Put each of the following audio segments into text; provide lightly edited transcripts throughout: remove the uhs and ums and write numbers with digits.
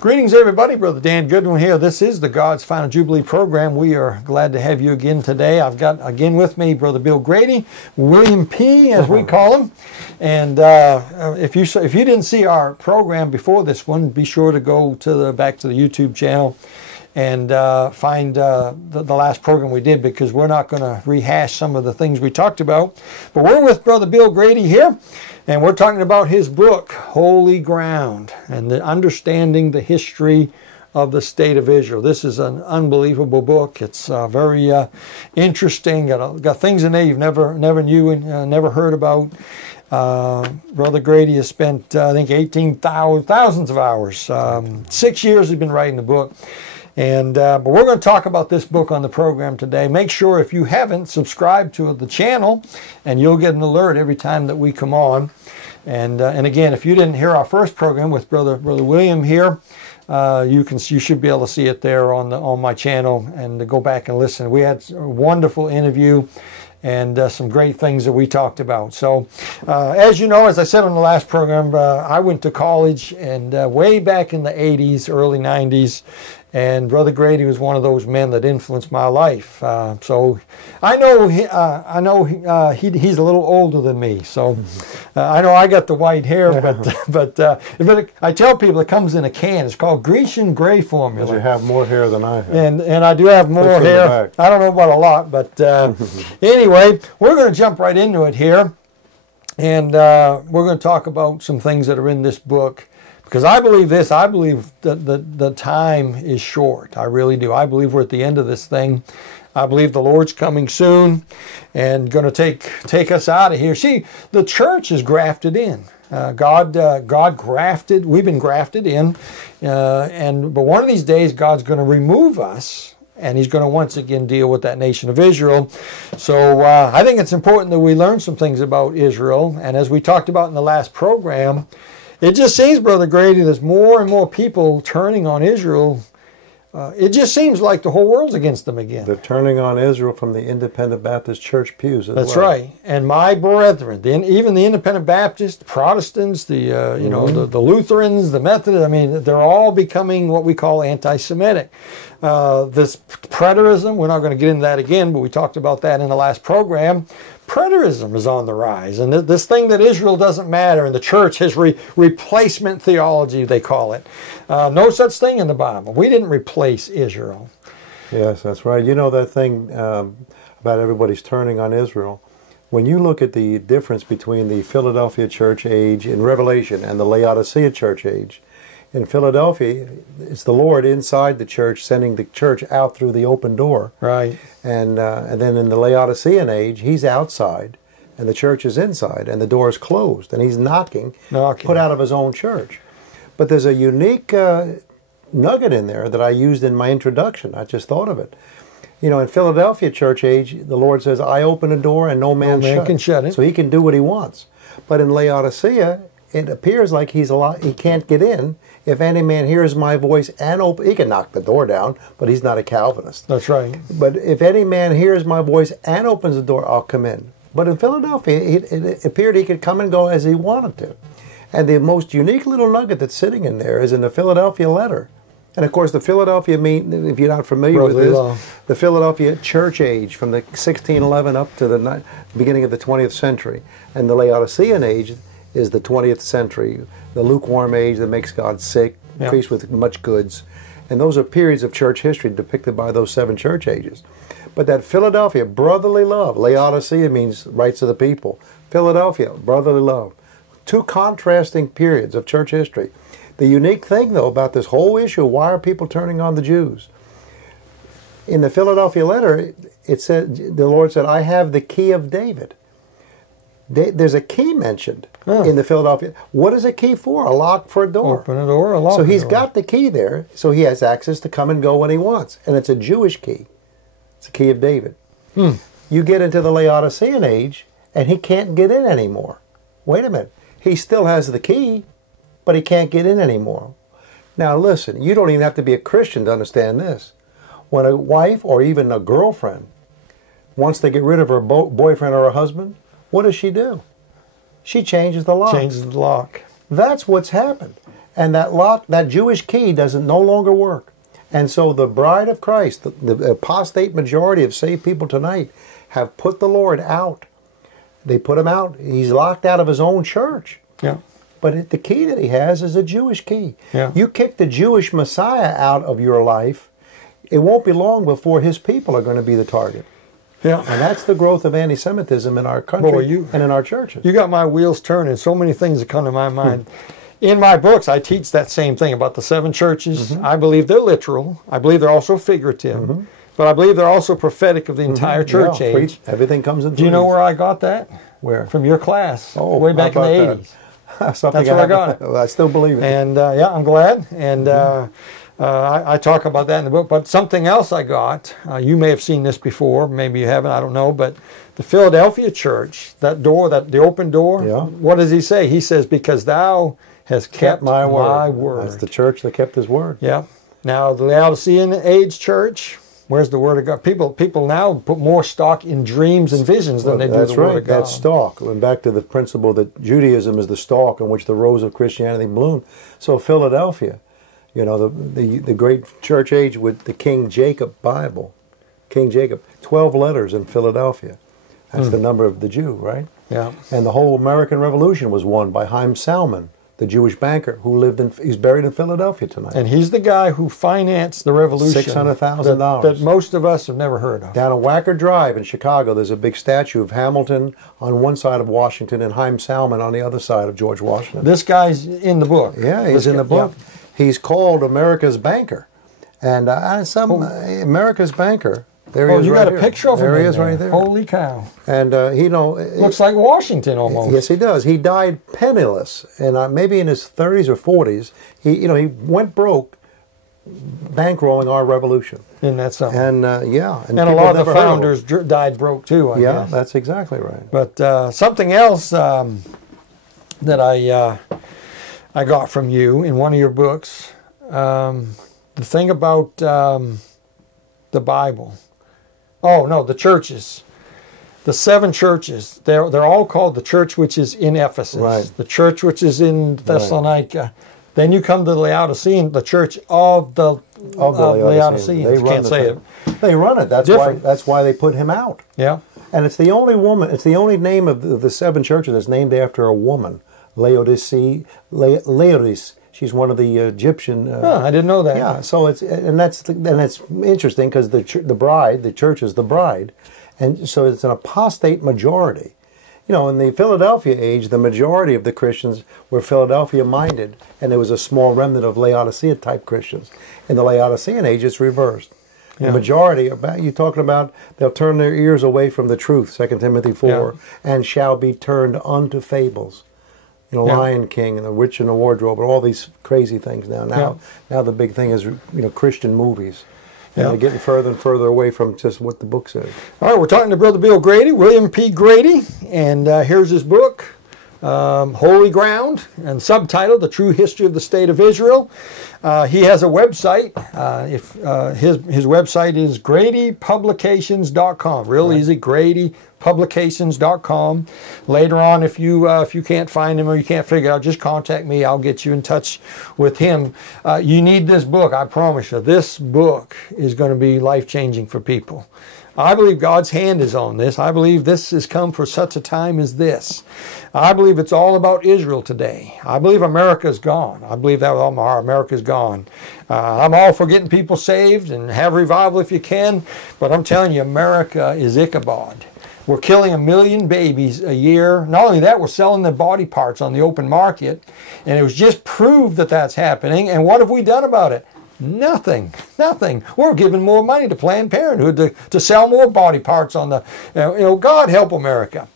Greetings, everybody. Brother Dan Goodwin here. This is the God's Final Jubilee program. We are glad to have you again today. I've got again with me Brother Bill Grady, William P, as we call him. And if you didn't see our program before this one, be sure to go to back to the YouTube channel and find the last program we did, because we're not going to rehash some of the things we talked about. But we're with Brother Bill Grady here. And we're talking about his book, Holy Ground, and understanding the history of the state of Israel. This is an unbelievable book. It's very interesting. Got things in there you've never knew and never heard about. Brother Grady has spent, I think, thousands of hours. 6 years he's been writing the book. And but we're going to talk about this book on the program today. Make sure, if you haven't, subscribe to the channel, and you'll get an alert every time that we come on. And again, if you didn't hear our first program with Brother William here, you should be able to see it there on my channel, and to go back and listen. We had a wonderful interview and some great things that we talked about. So as you know, as I said on the last program, I went to college, and way back in the 80s, early 90s, and Brother Grady was one of those men that influenced my life. So I know he's a little older than me. So I know I got the white hair, but I tell people it comes in a can. It's called Grecian Gray Formula. You have more hair than I have. And I do have more hair. I don't know about a lot, but anyway, we're going to jump right into it here. And we're going to talk about some things that are in this book. Because I believe this, I believe that the time is short. I really do. I believe we're at the end of this thing. I believe the Lord's coming soon and going to take us out of here. See, the church is grafted in. God grafted, we've been grafted in. But one of these days, God's going to remove us, and he's going to once again deal with that nation of Israel. So I think it's important that we learn some things about Israel. And as we talked about in the last program, it just seems, Brother Grady, there's more and more people turning on Israel. It just seems like the whole world's against them again. They're turning on Israel from the Independent Baptist Church pews as well. That's right. And my brethren, even the Independent Baptists, the Protestants, the Lutherans, the Methodists, I mean, they're all becoming what we call anti-Semitic. This preterism, we're not going to get into that again, but we talked about that in the last program. Preterism is on the rise, and this thing that Israel doesn't matter, and the church has replacement theology, they call it. No such thing in the Bible. We didn't replace Israel. Yes, that's right. You know that thing about everybody's turning on Israel. When you look at the difference between the Philadelphia church age in Revelation and the Laodicea church age, in Philadelphia, it's the Lord inside the church sending the church out through the open door. Right. And then in the Laodicean age, he's outside and the church is inside and the door is closed and he's knocking. Put out of his own church. But there's a unique nugget in there that I used in my introduction. I just thought of it. You know, in Philadelphia church age, the Lord says, I open a door and no man can shut it. So he can do what he wants. But in Laodicea, it appears like he can't get in. If any man hears my voice and open, he can knock the door down, but he's not a Calvinist. That's right. But if any man hears my voice and opens the door, I'll come in. But in Philadelphia, it appeared he could come and go as he wanted to. And the most unique little nugget that's sitting in there is in the Philadelphia letter. And of course, the Philadelphia, if you're not familiar with this, the Philadelphia church age from the 1611 up to the beginning of the 20th century. And the Laodicean age is the 20th century, the lukewarm age that makes God sick, increased with much goods. And those are periods of church history depicted by those 7 church ages. But that Philadelphia, brotherly love, Laodicea means rights of the people. Philadelphia, brotherly love. 2 contrasting periods of church history. The unique thing, though, about this whole issue, why are people turning on the Jews? In the Philadelphia letter, it said, the Lord said, I have the key of David. There's a key mentioned in the Philadelphia. What is a key for? A lock for a door. Open a door, a lock. So he's got the key there, so he has access to come and go when he wants. And it's a Jewish key. It's the key of David. You get into the Laodicean age, and he can't get in anymore. Wait a minute. He still has the key, but he can't get in anymore. Now listen, you don't even have to be a Christian to understand this. When a wife or even a girlfriend wants to get rid of her boyfriend or her husband, what does she do? She changes the lock. Changes the lock. That's what's happened. And that lock, that Jewish key, doesn't no longer work. And so the bride of Christ, the apostate majority of saved people tonight, have put the Lord out. They put him out. He's locked out of his own church. Yeah. But the key that he has is a Jewish key. Yeah. You kick the Jewish Messiah out of your life, it won't be long before his people are going to be the target. Yeah. And that's the growth of anti-Semitism in our country and in our churches. You got my wheels turning. So many things that come to my mind. In my books, I teach that same thing about the 7 churches. I believe they're literal. I believe they're also figurative. But I believe they're also prophetic of the entire church age. Everything comes in. Do you know where I got that? Where? From your class. Oh, way back in the 80s. That's where I got it. I still believe it. And yeah, I'm glad. And I talk about that in the book. But something else I got, you may have seen this before, maybe you haven't, I don't know, but the Philadelphia church, that door, the open door, what does he say? He says, because thou hast kept my word. That's the church that kept his word. Yeah. Now, the Laodicean age church, where's the word of God? People now put more stock in dreams and visions than they do the word of God. That's stalk. Going back to the principle that Judaism is the stalk on which the rose of Christianity bloomed. So Philadelphia, you know, the great church age with the King Jacob Bible. King Jacob, 12 letters in Philadelphia. That's the number of the Jew, right? Yeah. And the whole American Revolution was won by Haim Salmon, the Jewish banker he's buried in Philadelphia tonight. And he's the guy who financed the revolution. $600,000. That most of us have never heard of. Down on Wacker Drive in Chicago, there's a big statue of Hamilton on one side of Washington and Haim Salmon on the other side of George Washington. This guy's in the book. Yeah, he's in the book. Yeah. He's called America's banker. And America's banker. There he is. You right got a picture of him. There he is right there. Holy cow. And looks like Washington almost. Yes, he does. He died penniless, and maybe in his 30s or 40s, he went broke bankrolling our revolution. Isn't that something? And and a lot of the founders died broke too, I guess. Yeah, that's exactly right. But something else that I got from you in one of your books, the thing about the Bible. Oh, no, the churches. The 7 churches, they're all called the church which is in Ephesus, right. The church which is in Thessalonica. Right. Then you come to the Laodicean, the church of the Laodiceans. They can't say it. They run it. That's why they put him out. Yeah. And it's the only woman. It's the only name of the 7 churches that's named after a woman. Laodice. She's one of the Egyptian. I didn't know that. Yeah, so it's interesting because the church is the bride, and so it's an apostate majority. You know, in the Philadelphia age, the majority of the Christians were Philadelphia-minded, and there was a small remnant of Laodicea-type Christians. In the Laodicean age, it's reversed. Yeah. The majority, you're talking about, they'll turn their ears away from the truth, 2 Timothy 4, and shall be turned unto fables. You know, Lion King and The Witch in the Wardrobe and all these crazy things now. Now the big thing is, Christian movies. And they're getting further and further away from just what the book says. All right, we're talking to Brother Bill Grady, William P. Grady, and here's his book, Holy Ground, and subtitled The True History of the State of Israel. He has a website. His website is GradyPublications.com. Real easy, GradyPublications.com. Later on, if you can't find him or you can't figure it out, just contact me. I'll get you in touch with him. You need this book, I promise you. This book is going to be life-changing for people. I believe God's hand is on this. I believe this has come for such a time as this. I believe it's all about Israel today. I believe America's gone. I believe that with all my heart. America's gone. I'm all for getting people saved and have revival if you can, but I'm telling you, America is Ichabod. We're killing 1 million babies a year. Not only that, we're selling their body parts on the open market, and it was just proved that that's happening. And what have we done about it? Nothing. We're giving more money to Planned Parenthood to sell more body parts on the, God help America.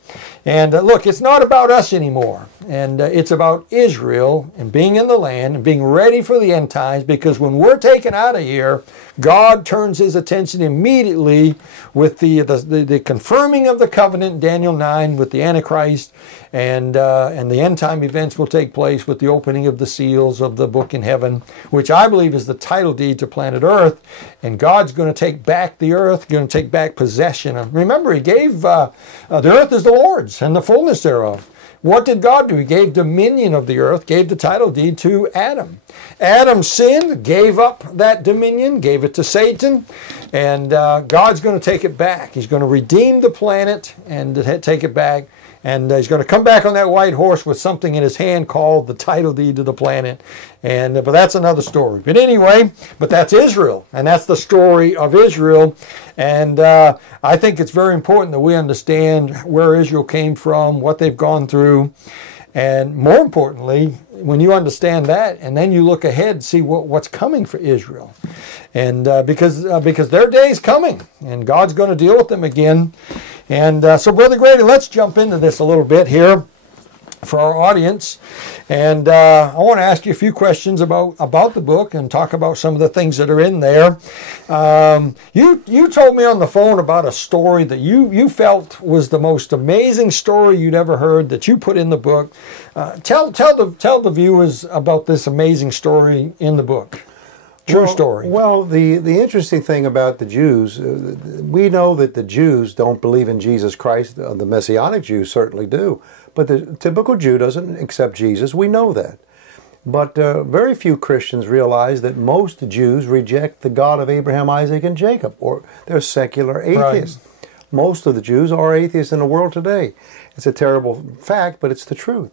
And look, it's not about us anymore. And it's about Israel and being in the land and being ready for the end times, because when we're taken out of here, God turns his attention immediately with the confirming of the covenant, Daniel 9, with the Antichrist, and the end time events will take place with the opening of the seals of the book in heaven, which I believe is the title deed to planet Earth. And God's going to take back the earth, going to take back possession. Remember, he gave, the earth is the Lord's and the fullness thereof. what did God do? He gave dominion of the earth, gave the title deed to Adam. Adam sinned, gave up that dominion, gave it to Satan, and God's going to take it back. He's going to redeem the planet and take it back. And he's going to come back on that white horse with something in his hand called the title deed to the planet. And but that's another story. But anyway, but that's Israel. And that's the story of Israel. And I think it's very important that we understand where Israel came from, what they've gone through. And more importantly, when you understand that, and then you look ahead, see what's coming for Israel. And because their day's coming, and God's going to deal with them again. And so, Brother Grady, let's jump into this a little bit here for our audience. And I want to ask you a few questions about the book and talk about some of the things that are in there. You told me on the phone about a story that you felt was the most amazing story you'd ever heard that you put in the book. Tell the viewers about this amazing story in the book. True story. Well, the interesting thing about the Jews, we know that the Jews don't believe in Jesus Christ. The Messianic Jews certainly do. But the typical Jew doesn't accept Jesus. We know that. But very few Christians realize that most Jews reject the God of Abraham, Isaac, and Jacob, or they're secular atheists. Right. Most of the Jews are atheists in the world today. It's a terrible fact, but it's the truth.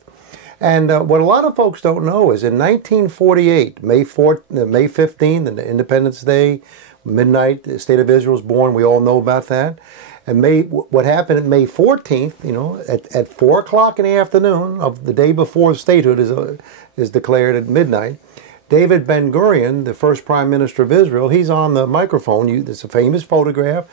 And what a lot of folks don't know is in 1948, May 15th, the Independence Day, midnight, the State of Israel was born. We all know about that. And what happened at May 14th, you know, at 4 o'clock in the afternoon of the day before statehood is declared at midnight, David Ben-Gurion, the first Prime Minister of Israel, he's on the microphone. It's a famous photograph.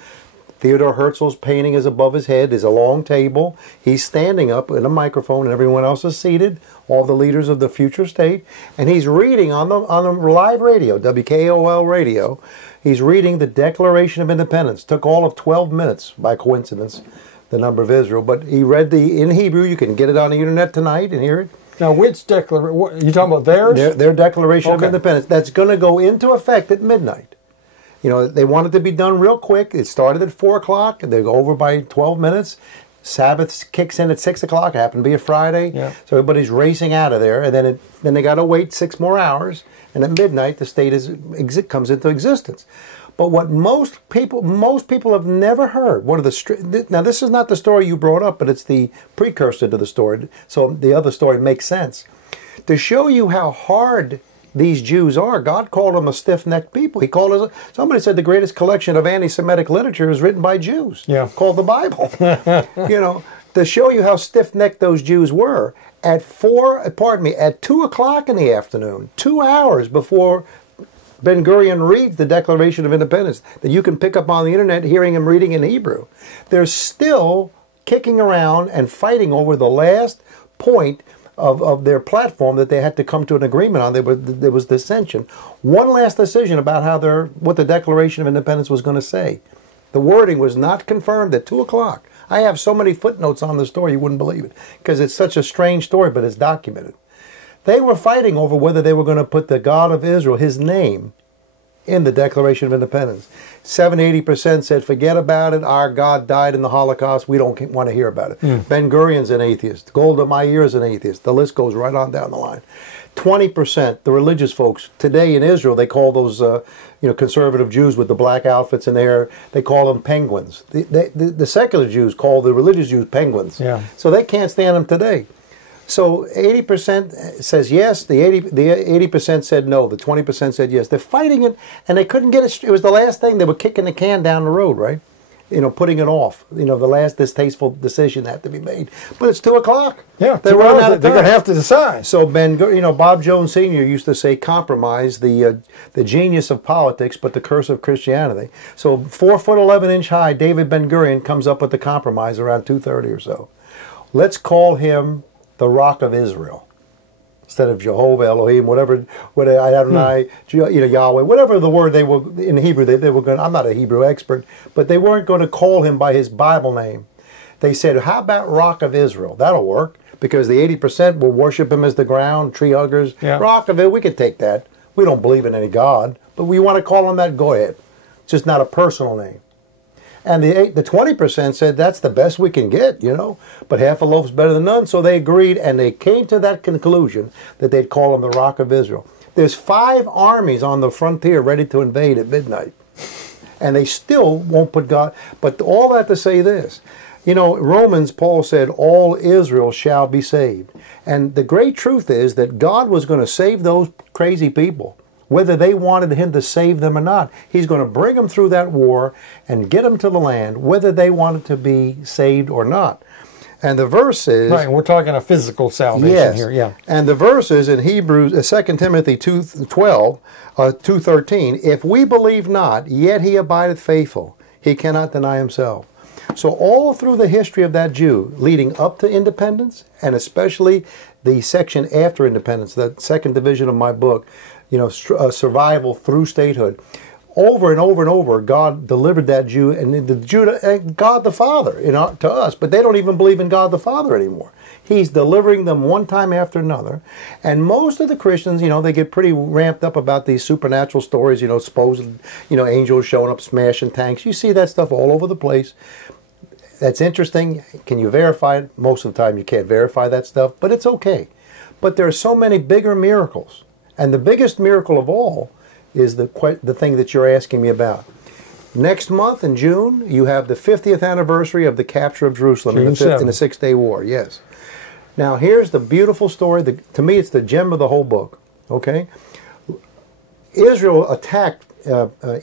Theodore Herzl's painting is above his head. There's a long table. He's standing up in a microphone, and everyone else is seated, all the leaders of the future state. And he's reading on the live radio, WKOL radio, he's reading the Declaration of Independence. Took all of 12 minutes, by coincidence, the number of Israel. But he read in Hebrew. You can get it on the internet tonight and hear it. Now, which declaration? You talking about theirs? Their Declaration of Independence. That's going to go into effect at midnight. You know, they want it to be done real quick. It started at 4 o'clock. They go over by 12 minutes. Sabbath kicks in at 6 o'clock. It happened to be a Friday. Yeah. So everybody's racing out of there. And then they got to wait 6 more hours. And at midnight, the state comes into existence. But what most people have never heard. Now, this is not the story you brought up, but it's the precursor to the story. So the other story makes sense. To show you how hard these Jews are, God called them a stiff-necked people. Somebody said the greatest collection of anti-Semitic literature is written by Jews, called the Bible. You know, to show you how stiff-necked those Jews were, at 2 o'clock in the afternoon, 2 hours before Ben-Gurion reads the Declaration of Independence, that you can pick up on the internet hearing him reading in Hebrew, they're still kicking around and fighting over the last point of their platform that they had to come to an agreement on. There was dissension. One last decision about what the Declaration of Independence was going to say. The wording was not confirmed at 2 o'clock. I have so many footnotes on the story you wouldn't believe it, because it's such a strange story, but it's documented. They were fighting over whether they were going to put the God of Israel, his name, in the Declaration of Independence. 70-80% said, forget about it. Our God died in the Holocaust. We don't want to hear about it. Ben-Gurion's an atheist. Golda Meir is an atheist. The list goes right on down the line. 20%, the religious folks. Today in Israel, they call those conservative Jews with the black outfits in there, they call them penguins. The secular Jews call the religious Jews penguins. Yeah. So they can't stand them today. So 80% says yes, the 80% said no, the 20% said yes. They're fighting it, and they couldn't get it. It was the last thing. They were kicking the can down the road, right? You know, putting it off. You know, the last distasteful decision had to be made. But it's 2 o'clock. Yeah, they're going to have to decide. So Bob Jones Sr. used to say, compromise, the genius of politics, but the curse of Christianity. So 4'11" high, David Ben-Gurion comes up with the compromise around 2:30 or so. Let's call him the Rock of Israel, instead of Jehovah, Elohim, whatever Adonai, Yahweh, whatever the word they were in Hebrew. They were going. I'm not a Hebrew expert, but they weren't going to call him by his Bible name. They said, "How about Rock of Israel? That'll work," because the 80% will worship him as the ground, tree huggers. Yeah. Rock of it, we could take that. We don't believe in any God, but we want to call him that. Go ahead. It's just not a personal name. And the 20% said that's the best we can get, you know. But half a loaf's better than none, so they agreed, and they came to that conclusion that they'd call him the Rock of Israel. There's 5 armies on the frontier ready to invade at midnight. And they still won't put God. But all that to say this. You know, Romans, Paul said, all Israel shall be saved. And the great truth is that God was going to save those crazy people, whether they wanted him to save them or not. He's going to bring them through that war and get them to the land, whether they wanted to be saved or not. And the verse is... Right, we're talking a physical salvation here, yeah. And the verse is in Hebrews, 2 Timothy 2:12, 2:13, if we believe not, yet he abideth faithful. He cannot deny himself. So all through the history of that Jew, leading up to independence, and especially the section after independence, the second division of my book, you know, survival through statehood, over and over and over, God delivered that Jew and God the Father, you know, to us. But they don't even believe in God the Father anymore. He's delivering them one time after another. And most of the Christians, you know, they get pretty ramped up about these supernatural stories, you know, supposed, you know, angels showing up smashing tanks. You see that stuff all over the place. That's interesting. Can you verify it? Most of the time you can't verify that stuff, but it's okay. But there are so many bigger miracles. And the biggest miracle of all is the thing that you're asking me about. Next month in June, you have the 50th anniversary of the capture of Jerusalem in the Six-Day War. Yes. Now, here's the beautiful story. To me, it's the gem of the whole book. Okay? Israel attacked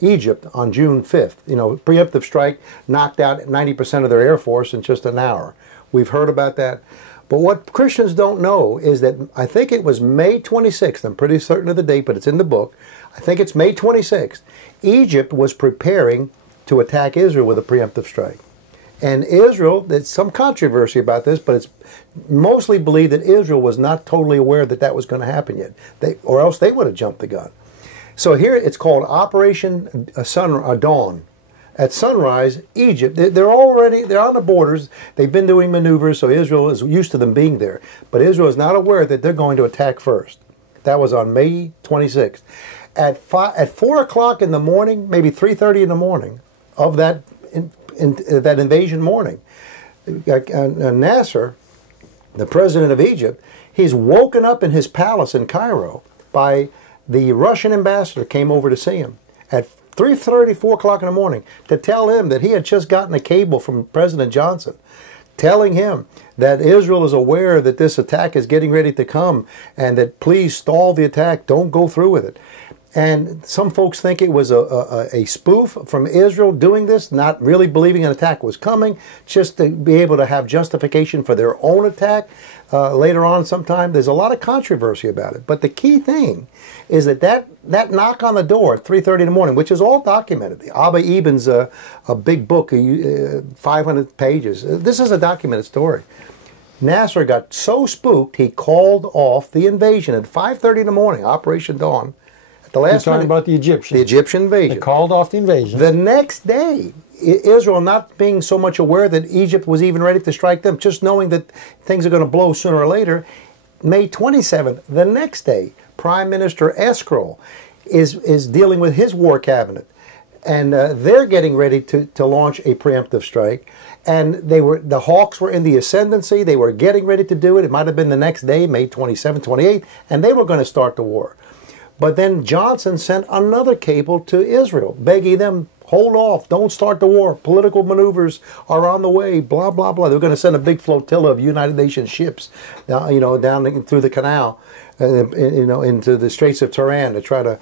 Egypt on June 5th. You know, preemptive strike, knocked out 90% of their air force in just an hour. We've heard about that. But what Christians don't know is that I think it was May 26th. I'm pretty certain of the date, but it's in the book. I think it's May 26th. Egypt was preparing to attack Israel with a preemptive strike. And Israel, there's some controversy about this, but it's mostly believed that Israel was not totally aware that that was going to happen yet, or else they would have jumped the gun. So here it's called Operation Dawn. At sunrise, Egypt, they're on the borders. They've been doing maneuvers, so Israel is used to them being there. But Israel is not aware that they're going to attack first. That was on May 26th. At 4 o'clock in the morning, maybe 3:30 in the morning of that that invasion morning, Nasser, the president of Egypt, he's woken up in his palace in Cairo by the Russian ambassador came over to see him at 3:30, 4 o'clock in the morning to tell him that he had just gotten a cable from President Johnson telling him that Israel is aware that this attack is getting ready to come and that please stall the attack, don't go through with it. And some folks think it was a spoof from Israel doing this, not really believing an attack was coming, just to be able to have justification for their own attack later on sometime. There's a lot of controversy about it. But the key thing is that knock on the door at 3:30 in the morning, which is all documented. The Abba Eben's a big book, 500 pages. This is a documented story. Nasser got so spooked, he called off the invasion at 5:30 in the morning, Operation Dawn. The last You're talking about the Egyptians. The Egyptian invasion. They called off the invasion. The next day, Israel not being so much aware that Egypt was even ready to strike them, just knowing that things are going to blow sooner or later, May 27th, the next day, Prime Minister Eskrol is dealing with his war cabinet. And they're getting ready to launch a preemptive strike. And the Hawks were in the ascendancy. They were getting ready to do it. It might have been the next day, May 27th, 28th, and they were going to start the war. But then Johnson sent another cable to Israel, begging them, hold off, don't start the war. Political maneuvers are on the way, blah, blah, blah. They're going to send a big flotilla of United Nations ships, down through the canal, into the Straits of Tiran to try to,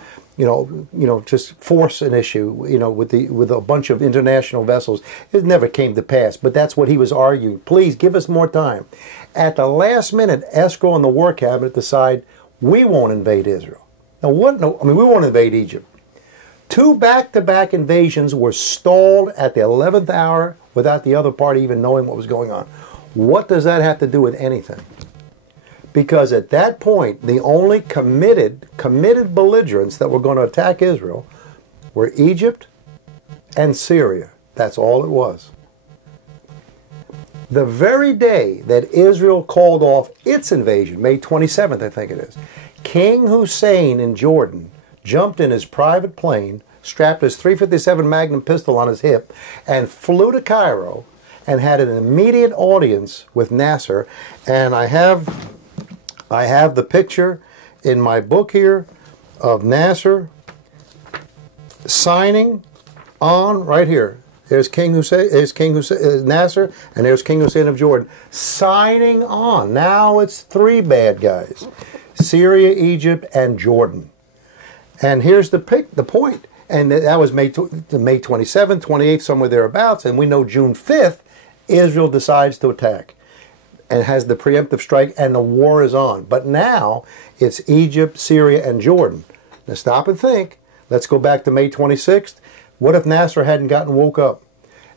just force an issue, with a bunch of international vessels. It never came to pass, but that's what he was arguing. Please give us more time. At the last minute, Eskrol and the War Cabinet decide we won't invade Israel. Now, we won't invade Egypt. 2 back-to-back invasions were stalled at the 11th hour without the other party even knowing what was going on. What does that have to do with anything? Because at that point, the only committed belligerents that were going to attack Israel were Egypt and Syria. That's all it was. The very day that Israel called off its invasion, May 27th, I think it is, King Hussein in Jordan jumped in his private plane, strapped his .357 Magnum pistol on his hip, and flew to Cairo and had an immediate audience with Nasser. And I have the picture in my book here of Nasser signing on right here. There's Nasser, and there's King Hussein of Jordan signing on. Now it's three bad guys: Syria, Egypt, and Jordan. And here's the point. And that was May 27th, 28th, somewhere thereabouts. And we know June 5th, Israel decides to attack and has the preemptive strike, and the war is on. But now it's Egypt, Syria, and Jordan. Now stop and think. Let's go back to May 26th. What if Nasser hadn't woke up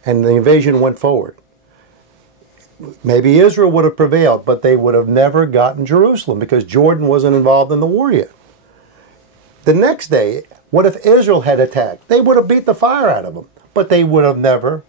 and the invasion went forward? Maybe Israel would have prevailed, but they would have never gotten Jerusalem because Jordan wasn't involved in the war yet. The next day, what if Israel had attacked? They would have beat the fire out of them, but they would have never.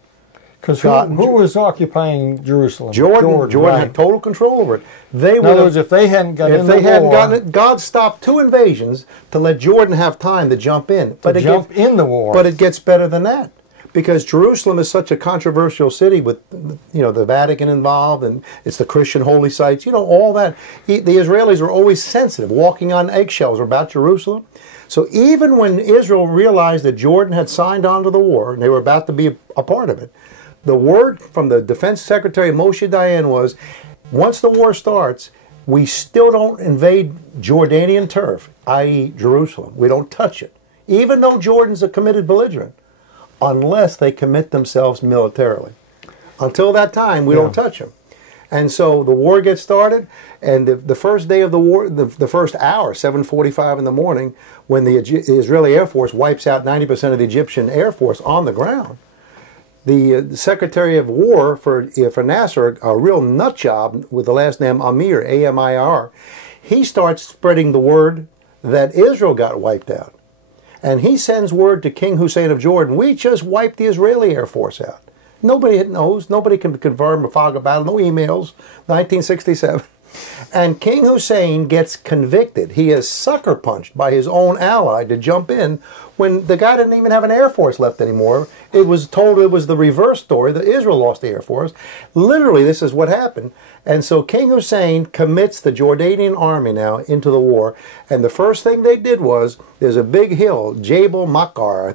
Because who was occupying Jerusalem? Jordan right. had total control over it. In other words, if they hadn't gotten it, God stopped 2 invasions to let Jordan have time to jump in. In the war. But it gets better than that, because Jerusalem is such a controversial city with, the Vatican involved, and it's the Christian holy sites. All that. The Israelis are always sensitive, walking on eggshells about Jerusalem. So even when Israel realized that Jordan had signed on to the war and they were about to be a part of it, the word from the Defense Secretary Moshe Dayan was, once the war starts, we still don't invade Jordanian turf, i.e. Jerusalem. We don't touch it, even though Jordan's a committed belligerent, unless they commit themselves militarily. Until that time, we don't touch them. And so the war gets started, and the first day of the war, the first hour, 7:45 in the morning, when the Israeli Air Force wipes out 90% of the Egyptian Air Force on the ground, the Secretary of War for Nasser, a real nut job with the last name Amir, A-M-I-R, he starts spreading the word that Israel got wiped out. And he sends word to King Hussein of Jordan, we just wiped the Israeli Air Force out. Nobody knows. Nobody can confirm or fog about it. No emails. 1967. And King Hussein gets convicted. He is sucker punched by his own ally to jump in when the guy didn't even have an Air Force left anymore. It was told it was the reverse story, that Israel lost the Air Force. Literally, this is what happened. And so King Hussein commits the Jordanian army now into the war. And the first thing they did was, there's a big hill, Jebel Makbar.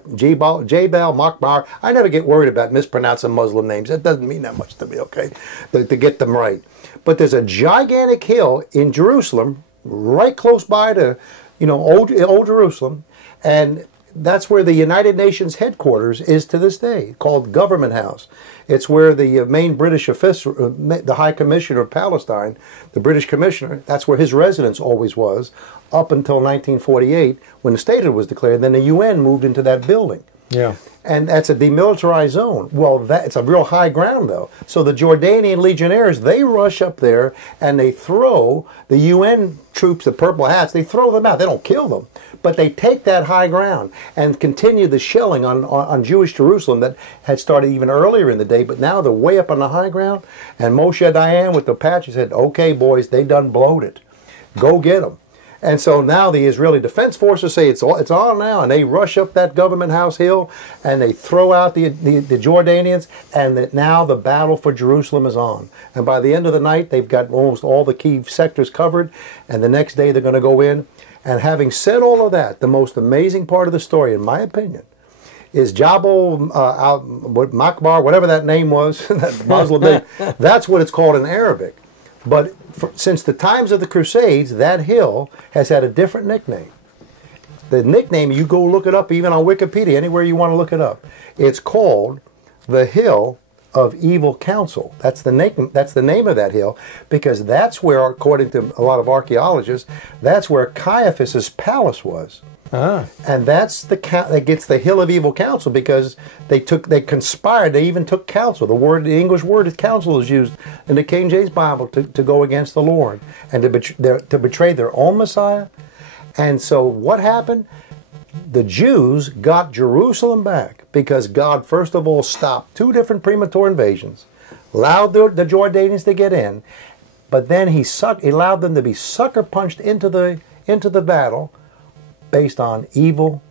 I never get worried about mispronouncing Muslim names. That doesn't mean that much to me, okay, to get them right. But there's a gigantic hill in Jerusalem, right close by to, old Jerusalem, and that's where the United Nations headquarters is to this day, called Government House. It's where the main British official, the High Commissioner of Palestine, the British Commissioner, that's where his residence always was, up until 1948, when the statehood was declared. Then the UN moved into that building. Yeah. And that's a demilitarized zone. Well, it's a real high ground, though. So the Jordanian legionnaires, they rush up there and they throw the UN troops, the purple hats, they throw them out. They don't kill them, but they take that high ground and continue the shelling on Jewish Jerusalem that had started even earlier in the day, but now they're way up on the high ground. And Moshe Dayan with the patch said, okay, boys, they done blowed it. Go get them. And so now the Israeli Defense Forces say it's on now, and they rush up that Government House hill, and they throw out the Jordanians, and now the battle for Jerusalem is on. And by the end of the night, they've got almost all the key sectors covered, and the next day they're going to go in. And having said all of that, the most amazing part of the story, in my opinion, is Jabal Makbar, whatever that name was, that Muslim name, that's what it's called in Arabic. But since the times of the Crusades, that hill has had a different nickname. The nickname, you go look it up even on Wikipedia, anywhere you want to look it up. It's called the Hill of Evil Counsel. That's the name of that hill, because that's where, according to a lot of archaeologists, that's where Caiaphas's palace was. And that's that gets the Hill of Evil Counsel, because they conspired, they even took counsel. The English word is counsel is used in the King James Bible to go against the Lord and to betray their own Messiah. And so what happened? The Jews got Jerusalem back because God, first of all, stopped 2 different premature invasions, allowed the Jordanians to get in, but then he allowed them to be sucker punched into the battle based on evil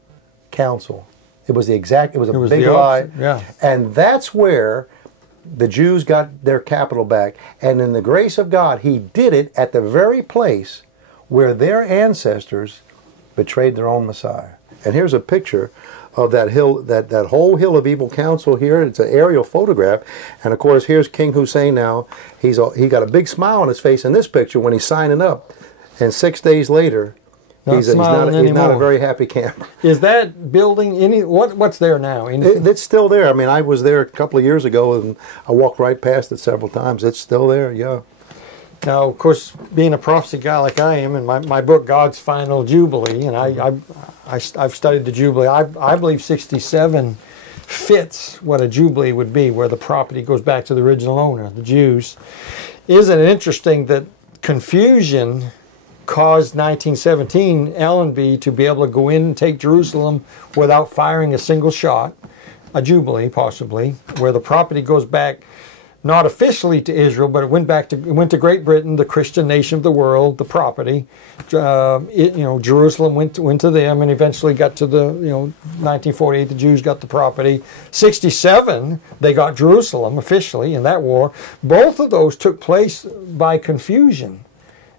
counsel. It was the exact. It was a was big the lie. opposite, yeah. And that's where the Jews got their capital back. And in the grace of God, He did it at the very place where their ancestors betrayed their own Messiah. And here's a picture of that hill, that whole hill of evil counsel here. It's an aerial photograph. And of course, here's King Hussein now. He got a big smile on his face in this picture when he's signing up. And 6 days later, he's not a very happy camper. Is that building what's there now? It's still there. I mean, I was there a couple of years ago, and I walked right past it several times. It's still there, yeah. Now, of course, being a prophecy guy like I am, in my book, God's Final Jubilee, and I've studied the Jubilee. I believe 67 fits what a Jubilee would be, where the property goes back to the original owner, the Jews. Isn't it interesting that confusion caused 1917 Allenby to be able to go in and take Jerusalem without firing a single shot, a Jubilee possibly, where the property goes back not officially to Israel, but it went to Great Britain, the Christian nation of the world, the property. Jerusalem went to them, and eventually got to the 1948. The Jews got the property. 67, they got Jerusalem officially in that war. Both of those took place by confusion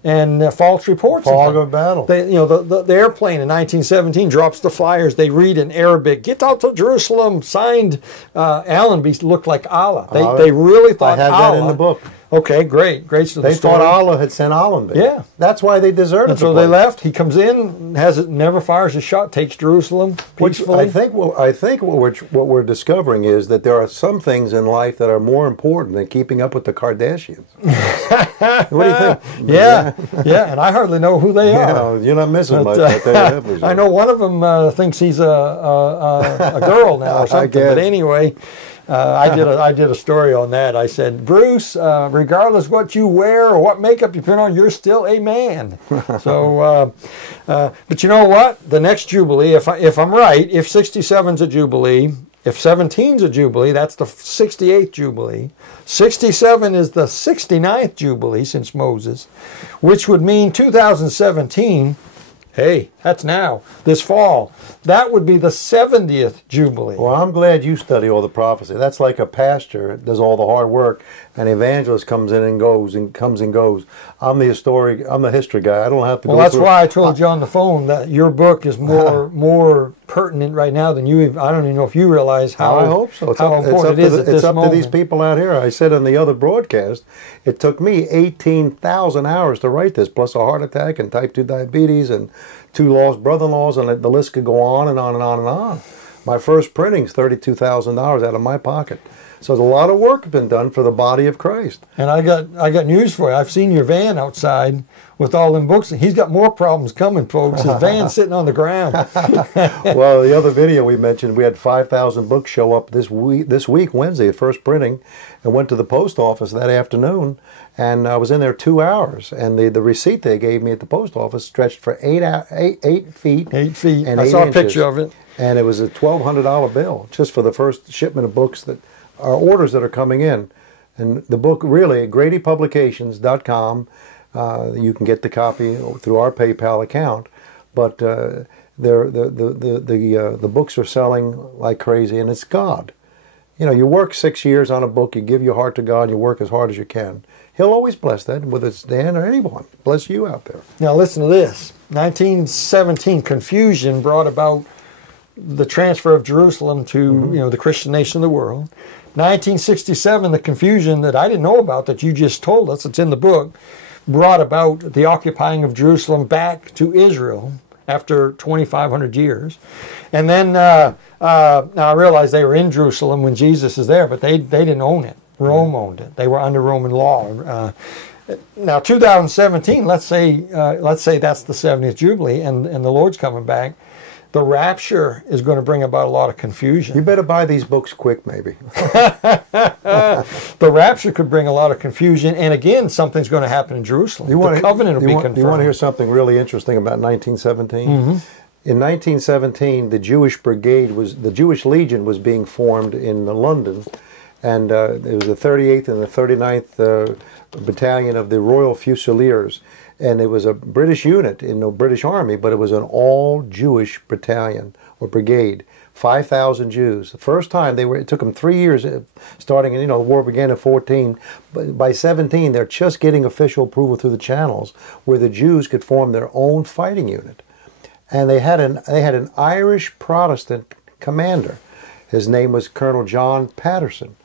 and false reports. Fog of battle. The airplane in 1917 drops the flyers. They read in Arabic, "Get out to Jerusalem," signed Allenby, looked like Allah. They really thought Allah. I have that in the book. Okay, great. So they thought Allah had sent Allenby. Yeah. That's why they deserted And so they left. He comes in, never fires a shot, takes Jerusalem peacefully. I think what we're discovering is that there are some things in life that are more important than keeping up with the Kardashians. What do you think? Yeah, and I hardly know who they are. You're not missing much. I know one of them thinks he's a girl now or something. But anyway, I did a story on that. I said, Bruce, regardless what you wear or what makeup you put on, you're still a man. So, but you know what? The next Jubilee, if I'm right, if 67's a Jubilee, if 17's a Jubilee, that's the 68th Jubilee. 67 is the 69th Jubilee since Moses, which would mean 2017, hey, that's now, this fall. That would be the 70th Jubilee. Well, I'm glad you study all the prophecy. That's like a pastor does all the hard work, and evangelist comes in and goes and comes and goes. I'm the history guy. I don't have to go. Well, that's why I told you on the phone that your book is more pertinent right now than you. I don't even know if you realize how. I hope so. It's up to these people out here. I said on the other broadcast, it took me 18,000 hours to write this, plus a heart attack and type 2 diabetes and 2 lost brother-in-laws, and the list could go on and on and on and on. My first printing's $32,000 out of my pocket. So there's a lot of work been done for the body of Christ. And I got news for you. I've seen your van outside with all them books. He's got more problems coming, folks. His van's sitting on the ground. Well, the other video we mentioned, we had 5,000 books show up this week, Wednesday, the first printing, and went to the post office that afternoon. And I was in there 2 hours, and the receipt they gave me at the post office stretched for 8 feet. 8 feet. And I 8 saw inches. a picture of it. And it was a $1,200 bill just for the first shipment of books that are orders that are coming in. And the book, really, GradyPublications.com. You can get the copy through our PayPal account. But the books are selling like crazy, and it's God. You work 6 years on a book, you give your heart to God, you work as hard as you can. He'll always bless that, whether it's Dan or anyone. Bless you out there. Now listen to this. 1917, confusion brought about the transfer of Jerusalem to the Christian nation of the world. 1967, the confusion that I didn't know about that you just told us, it's in the book, brought about the occupying of Jerusalem back to Israel after 2,500 years. And then, now I realize they were in Jerusalem when Jesus is there, but they didn't own it. Rome owned it. They were under Roman law. Now, 2017, let's say that's the 70th Jubilee, and the Lord's coming back. The rapture is going to bring about a lot of confusion. You better buy these books quick, maybe. The rapture could bring a lot of confusion, and again, something's going to happen in Jerusalem. The covenant will be confirmed. You want to hear something really interesting about 1917? In 1917, the Jewish Legion was being formed in London, and it was the 38th and the 39th Battalion of the Royal Fusiliers. And it was a British unit in the British Army, but it was an all-Jewish battalion or brigade. 5,000 Jews. The first time it took them 3 years, starting, the war began at 14. But by 17, they're just getting official approval through the channels where the Jews could form their own fighting unit. And they had an Irish Protestant commander. His name was Colonel John Patterson.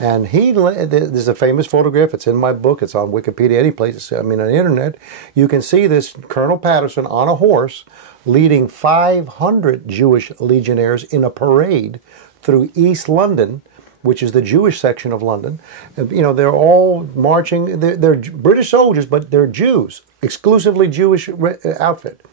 And there's a famous photograph. It's in my book. It's on Wikipedia, any place. On the internet. You can see this Colonel Patterson on a horse leading 500 Jewish legionnaires in a parade through East London, which is the Jewish section of London. They're all marching. They're British soldiers, but they're Jews, exclusively Jewish outfit.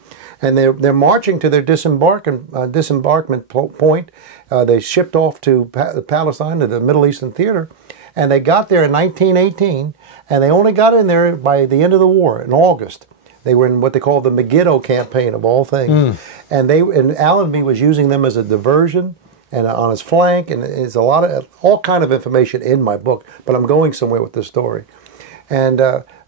And they're marching to their disembarkment point. They shipped off to Palestine, to the Middle Eastern theater, and they got there in 1918, and they only got in there by the end of the war, in August. They were in what they call the Megiddo campaign, of all things. And Allenby was using them as a diversion and on his flank, and there's all kind of information in my book, but I'm going somewhere with this story. And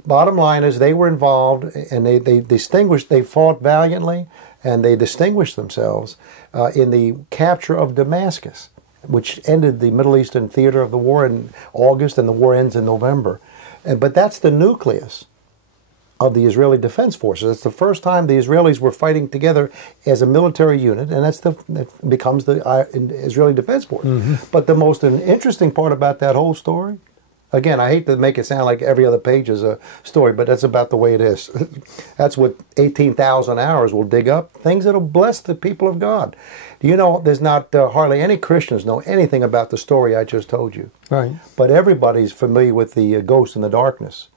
bottom line is they were involved, and they fought valiantly, and they distinguished themselves in the capture of Damascus, which ended the Middle Eastern theater of the war in August, and the war ends in November. But that's the nucleus of the Israeli Defense Forces. It's the first time the Israelis were fighting together as a military unit, and that becomes the Israeli Defense Force. But the most interesting part about that whole story, again, I hate to make it sound like every other page is a story, but that's about the way it is. That's what 18,000 hours will dig up, things that will bless the people of God. There's not hardly any Christians know anything about the story I just told you. Right. But everybody's familiar with the Ghost in the Darkness.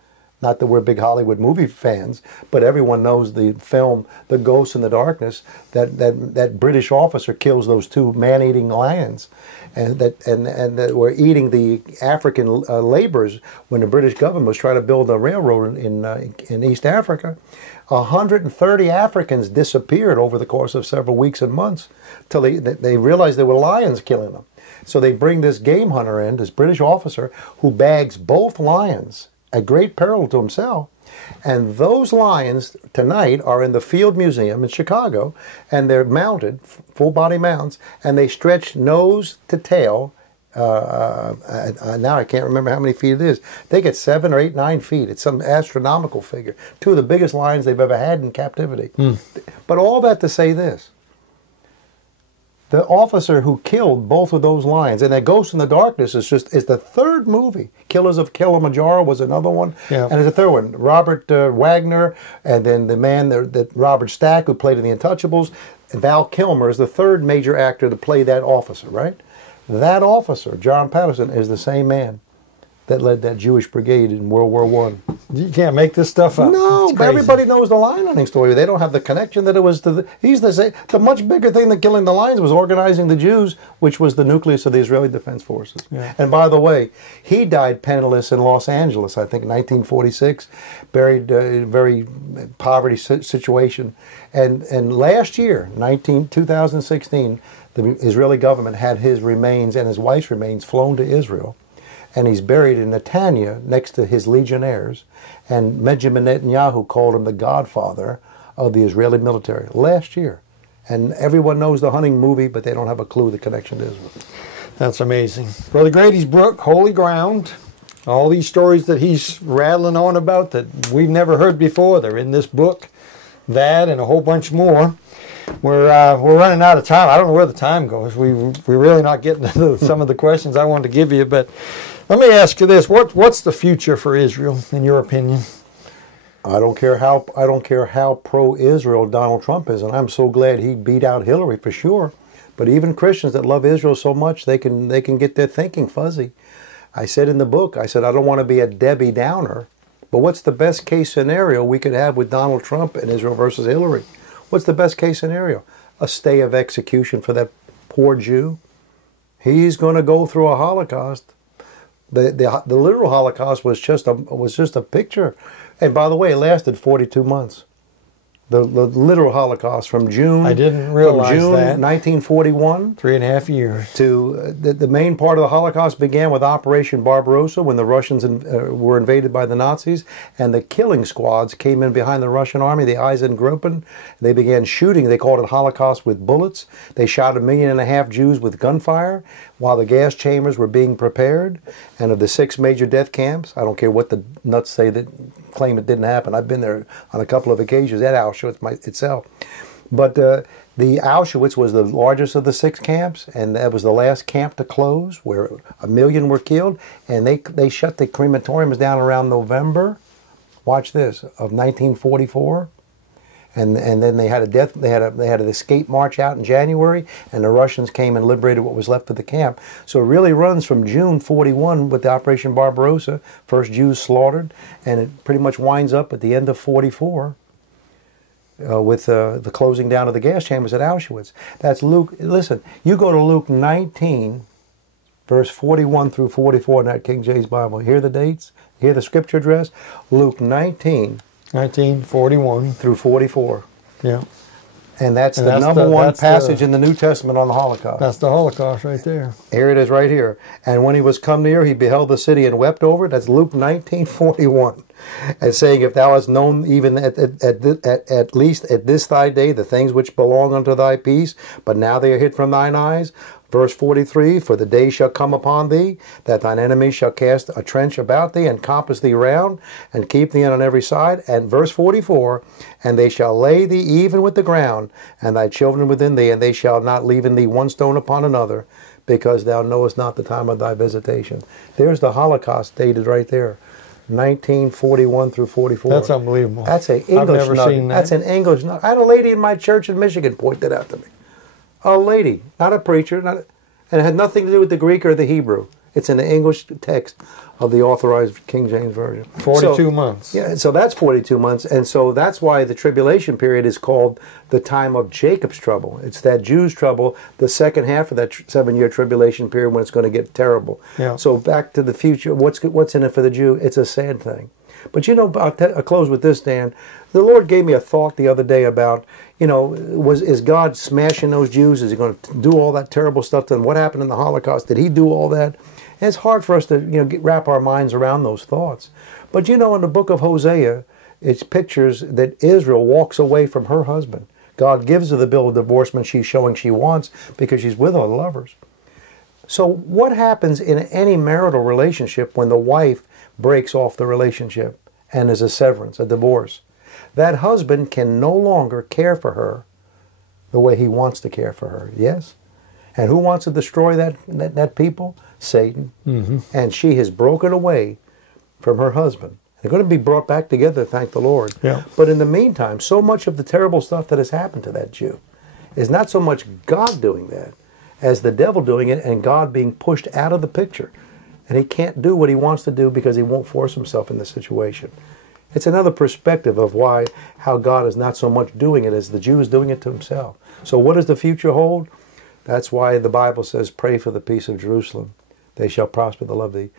Not that we're big Hollywood movie fans, but everyone knows the film The Ghost in the Darkness, that British officer kills those two man-eating lions and that were eating the African laborers when the British government was trying to build a railroad in East Africa. 130 Africans disappeared over the course of several weeks and months till they realized there were lions killing them. So they bring this game hunter in, this British officer, who bags both lions at great peril to himself. And those lions tonight are in the Field Museum in Chicago, and they're mounted, full-body mounts, and they stretch nose to tail. Now I can't remember how many feet it is. They get 7 or 8, 9 feet. It's some astronomical figure. Two of the biggest lions they've ever had in captivity. But all that to say this. The officer who killed both of those lions, and that Ghost in the Darkness is the third movie. Killers of Kilimanjaro was another one, and there's a third one. Robert Wagner, and then the man that Robert Stack, who played in The Untouchables. Val Kilmer is the third major actor to play that officer, right? That officer, John Patterson, is the same man that led that Jewish brigade in World War I. You can't make this stuff up. No, but everybody knows the lion hunting story. They don't have the connection that it was to the much bigger thing than killing the lions was organizing the Jews, which was the nucleus of the Israeli Defense Forces. Yeah. And by the way, he died penniless in Los Angeles, I think, in 1946, buried in a very poverty situation. And last year, 2016, the Israeli government had his remains and his wife's remains flown to Israel. And he's buried in Netanya next to his legionnaires. And Benjamin Netanyahu called him the godfather of the Israeli military last year. And everyone knows the hunting movie, but they don't have a clue the connection to Israel. That's amazing. Brother Grady's book, Holy Ground, all these stories that he's rattling on about that we've never heard before, they're in this book. That and a whole bunch more. We're running out of time. I don't know where the time goes. We're really not getting to some of the questions I wanted to give you, but let me ask you this: what's the future for Israel, in your opinion? I don't care how pro-Israel Donald Trump is, and I'm so glad he beat out Hillary for sure. But even Christians that love Israel so much, they can get their thinking fuzzy. I said in the book, I don't want to be a Debbie Downer, but what's the best case scenario we could have with Donald Trump and Israel versus Hillary? What's the best case scenario? A stay of execution for that poor Jew. He's going to go through a Holocaust. The literal Holocaust was just a picture. And by the way, it lasted 42 months. The literal Holocaust from June. I didn't realize from June that. 1941. 3.5 years. To the main part of the Holocaust began with Operation Barbarossa when the Russians were invaded by the Nazis, and the killing squads came in behind the Russian army, the Eisengruppen. They began shooting. They called it Holocaust with bullets. They shot 1.5 million Jews with gunfire while the gas chambers were being prepared. And of the 6 major death camps, I don't care what the nuts say that claim it didn't happen. I've been there on a couple of occasions at Auschwitz itself. But the Auschwitz was the largest of the 6 camps, and that was the last camp to close, where 1 million were killed. And they shut the crematoriums down around November. Watch this, of 1944. And then they had an escape march out in January, and the Russians came and liberated what was left of the camp. So it really runs from June 41 with the Operation Barbarossa, first Jews slaughtered, and it pretty much winds up at the end of 44 with the closing down of the gas chambers at Auschwitz. That's Luke. Listen, you go to Luke 19, verse 41 through 44 in that King James Bible. Hear the dates? Hear the scripture address? Luke 1941 through 44. Yeah. And that's the number one passage in the New Testament on the Holocaust. That's the Holocaust right there. Here it is right here. And when he was come near, he beheld the city and wept over it. That's Luke 19:41. And saying, if thou hast known even at least at this thy day the things which belong unto thy peace, but now they are hid from thine eyes. Verse 43, for the day shall come upon thee, that thine enemies shall cast a trench about thee, and compass thee round, and keep thee in on every side. And verse 44, and they shall lay thee even with the ground, and thy children within thee, and they shall not leave in thee one stone upon another, because thou knowest not the time of thy visitation. There's the Holocaust dated right there. 1941 through 44. That's unbelievable. That's an English I've never seen that. That's an English nugget. I had a lady in my church in Michigan point that out to me. A lady, not a preacher, and it had nothing to do with the Greek or the Hebrew. It's in the English text of the authorized King James Version. 42 months. Yeah, so that's 42 months, and so that's why the tribulation period is called the time of Jacob's trouble. It's that Jew's trouble, the second half of that 7-year tribulation period when it's going to get terrible. Yeah. So back to the future, what's in it for the Jew? It's a sad thing. But you know, I'll close with this, Dan. The Lord gave me a thought the other day about, you know, is God smashing those Jews? Is he going to do all that terrible stuff to them? What happened in the Holocaust? Did he do all that? And it's hard for us to, you know, wrap our minds around those thoughts. But you know, in the book of Hosea, it's pictures that Israel walks away from her husband. God gives her the bill of divorcement she's showing she wants because she's with other lovers. So what happens in any marital relationship when the wife breaks off the relationship and there's a severance, a divorce? That husband can no longer care for her the way he wants to care for her. Yes? And who wants to destroy that people? Satan. Mm-hmm. And she has broken away from her husband. They're going to be brought back together, thank the Lord. Yeah. But in the meantime, so much of the terrible stuff that has happened to that Jew is not so much God doing that as the devil doing it and God being pushed out of the picture. And he can't do what he wants to do because he won't force himself in the situation. It's another perspective of how God is not so much doing it as the Jew is doing it to himself. So what does the future hold? That's why the Bible says, pray for the peace of Jerusalem. They shall prosper the love thee.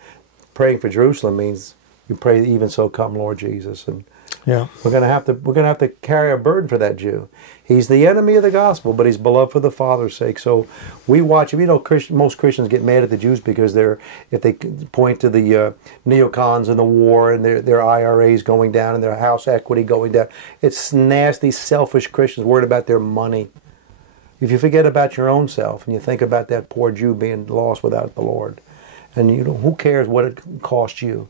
Praying for Jerusalem means you pray, even so come, Lord Jesus. And yeah, we're going to have to carry a burden for that Jew. He's the enemy of the gospel, but he's beloved for the Father's sake. So we watch him. You know, most Christians get mad at the Jews because if they point to the neocons and the war and their IRAs going down and their house equity going down. It's nasty, selfish Christians worried about their money. If you forget about your own self and you think about that poor Jew being lost without the Lord, and you know, who cares what it cost you?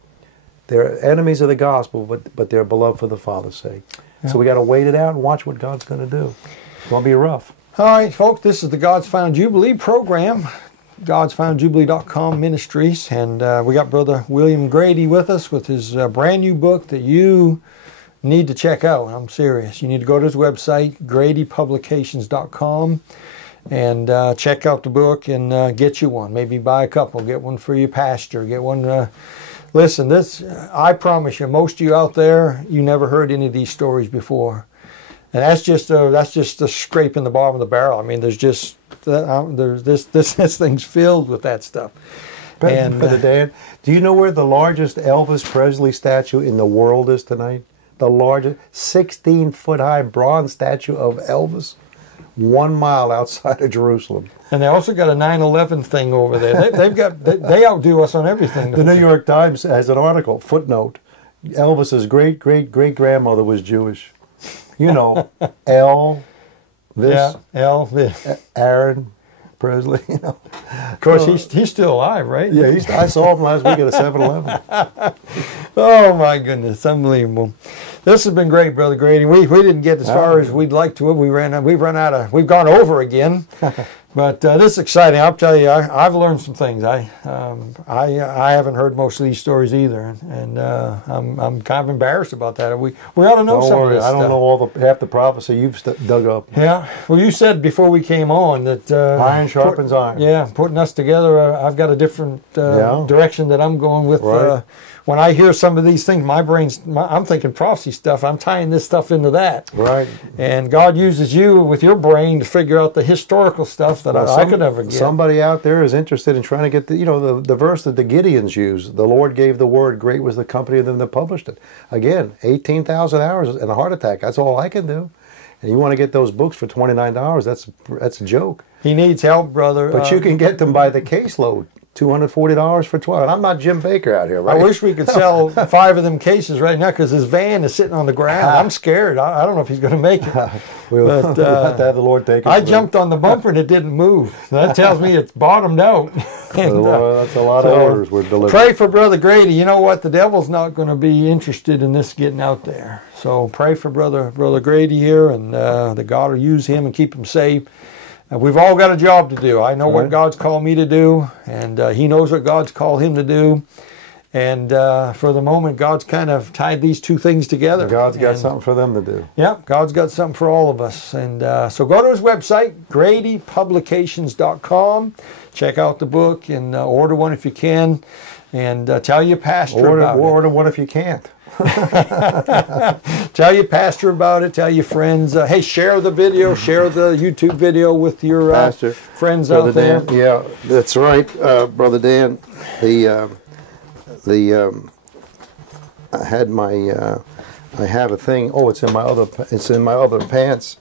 They're enemies of the gospel, but they're beloved for the Father's sake. Yeah. So we got to wait it out and watch what God's going to do. It's going to be rough. All right, folks, this is the God's Final Jubilee program, GodsFinalJubilee.com Ministries, and we got Brother William Grady with us with his brand new book that you need to check out. I'm serious. You need to go to his website, GradyPublications.com, and check out the book and get you one. Maybe buy a couple. Get one for your pastor. Get one. Listen, I promise you, most of you out there, you never heard any of these stories before. And that's just a scrape in the bottom of the barrel. I mean, this thing's filled with that stuff. And Dan, do you know where the largest Elvis Presley statue in the world is tonight? the largest 16-foot-high bronze statue of Elvis 1 mile outside of Jerusalem. And they also got a 9/11 thing over there. They outdo us on everything. The New York Times has an article, footnote, Elvis's great-great-great-grandmother was Jewish. You know, Elvis. Yeah, Elvis. Aaron Presley, you know. Of course, he's still alive, right? Yeah, I saw him last week at a 7-Eleven. Oh, my goodness. Unbelievable. This has been great, Brother Grady. We didn't get as far as we'd like to. We've gone over again. But this is exciting. I'll tell you, I've learned some things. I haven't heard most of these stories either, and I'm kind of embarrassed about that. We ought to know some of this I don't stuff. know half the prophecy you've dug up. Yeah. Well, you said before we came on that iron sharpens iron. Yeah, putting us together. I've got a different direction that I'm going with. Right. When I hear some of these things, I'm thinking prophecy stuff. I'm tying this stuff into that. Right. And God uses you with your brain to figure out the historical stuff that I could never get. Somebody out there is interested in trying to get the verse that the Gideons used. The Lord gave the word, great was the company of them that published it. Again, 18,000 hours and a heart attack. That's all I can do. And you want to get those books for $29, that's a joke. He needs help, brother. But you can get them by the caseload. $240 for 12. And I'm not Jim Baker out here, right? I wish we could sell 5 of them cases right now because his van is sitting on the ground. I'm scared. I don't know if he's going to make it. We'll have to have the Lord take it. I jumped on the bumper and it didn't move. That tells me it's bottomed out. And, that's a lot of orders we're delivering. Pray for Brother Grady. You know what? The devil's not going to be interested in this getting out there. So pray for Brother Grady here, and that God will use him and keep him safe. We've all got a job to do. I know what God's called me to do, and he knows what God's called him to do. And for the moment, God's kind of tied these two things together. God's got something for them to do. Yeah, God's got something for all of us. And so go to his website, GradyPublications.com. Check out the book and order one if you can. And tell your pastor about it. Order one if you can't. Tell your pastor about it. Tell your friends. Hey, share the video. Share the YouTube video with your friends out there. Dan, yeah, that's right, Brother Dan. I have a thing. Oh, it's in my other pants.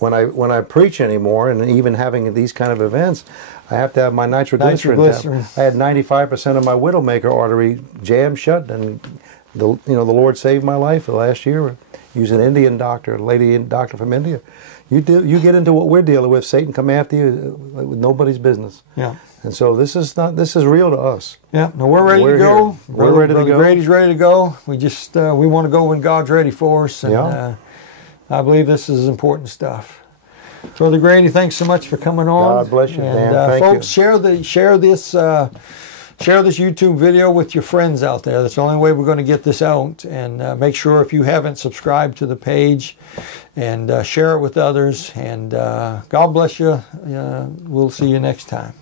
When I preach anymore, and even having these kind of events, I have to have my nitroglycerin. I had 95% of my widowmaker artery jammed shut, and the Lord saved my life last year using an Indian doctor, a lady doctor from India. You get into what we're dealing with, Satan come after you with nobody's business. Yeah. And so this is real to us. Yeah. No, we're ready to go. We're ready to go. Brother Grady's ready to go. We just we want to go when God's ready for us, and I believe this is important stuff. Brother Grady, thanks so much for coming on. God bless you, and, man. Thank folks, you. Share this YouTube video with your friends out there. That's the only way we're going to get this out. And make sure if you haven't subscribed to the page, and share it with others. And God bless you. We'll see you next time.